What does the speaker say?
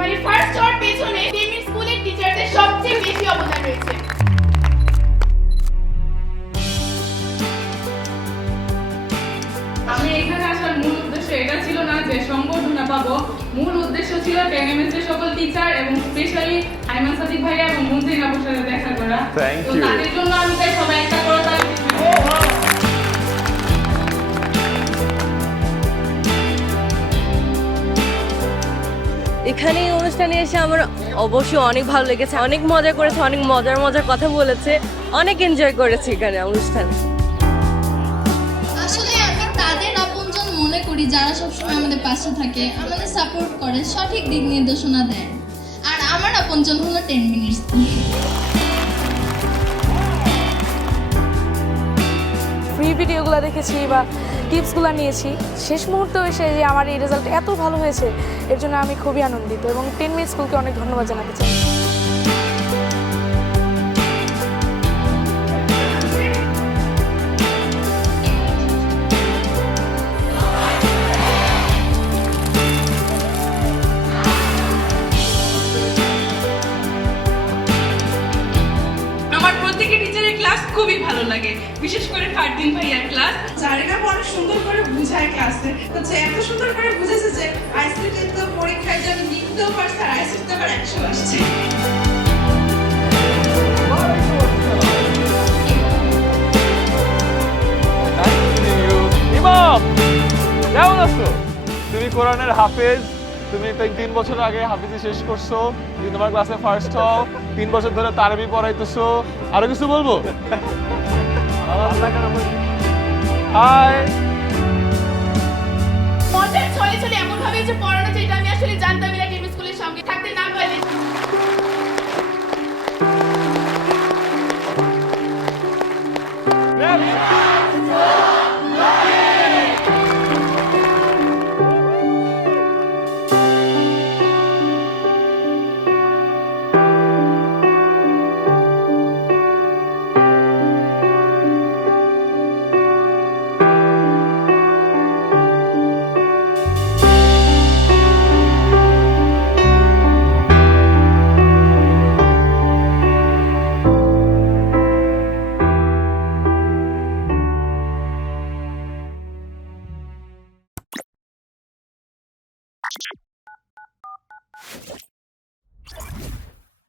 মানে ফার্স্ট হওয়ার পেছনে টেমির স্কুলের টিচারদের সবচেয়ে বেশি অবদান রয়েছে। আমি এখানে আসার মূল উদ্দেশ্য এটা ছিল না যে সংবর্ধনা পাবো, মূল উদ্দেশ্য ছিল টেগএমএস এর সকল টিচার এবং স্পেশালি আইমান সাদিক ভাইয়া এবং মুনজিন আপুর সাথে দেখা করা। Thank তো you. তাদের জন্য আমি চাই সবাই একটা করতালি। এখানে এই অনুষ্ঠানে এসে আমার অবশ্যই অনেক ভালো লেগেছে, অনেক মজা করেছে, অনেক মজার মজার কথা বলেছে, অনেক এনজয় করেছি এখানে অনুষ্ঠানে। আসলে আমরা তাদের আপনজন মনে করি যারা সবসময় আমাদের পাশে থাকে, আমাদের সাপোর্ট করে, সঠিক দিক নির্দেশনা দেয়। আর আমার আপনজন হলো 10 মিনিটস। ফ্রি ভিডিওগুলো দেখেছি বা টিপসগুলো নিয়েছি, শেষ মুহূর্তে এসে যে আমার এই রেজাল্ট এত ভালো হয়েছে এর জন্য আমি খুবই আনন্দিত এবং 10 মিনিট স্কুলকে অনেক ধন্যবাদ জানাতে চাই। আমার প্রত্যেকটা টিচারের ক্লাস খুবই ভালো লাগে, বিশেষ করে ফারদিন ভাইয়ার ক্লাস। জারিনা অনেক সুন্দর করে বুঝায় ক্লাসে, তো এত সুন্দর করে বুঝেছে যে আইসিটি তো পরীক্ষায় যে আমি লিখতেও পারছি আর আইসিটি আবার 100 আসছে। ইমাম, কেমন আছো? তুমি কোরআনের হাফেজ, তুমি 3 বছর আগে হাফিজি শেষ করছো, তুমি তোমার ক্লাসে ফার্স্ট হও, 3 বছর ধরে তারাবি পড়াইতেছো। আরো কিছু বলবো? হাই। মজার ছলে ছলে এমন ভাবে যে পড়ানো যেটা আমি আসলে জানতামই না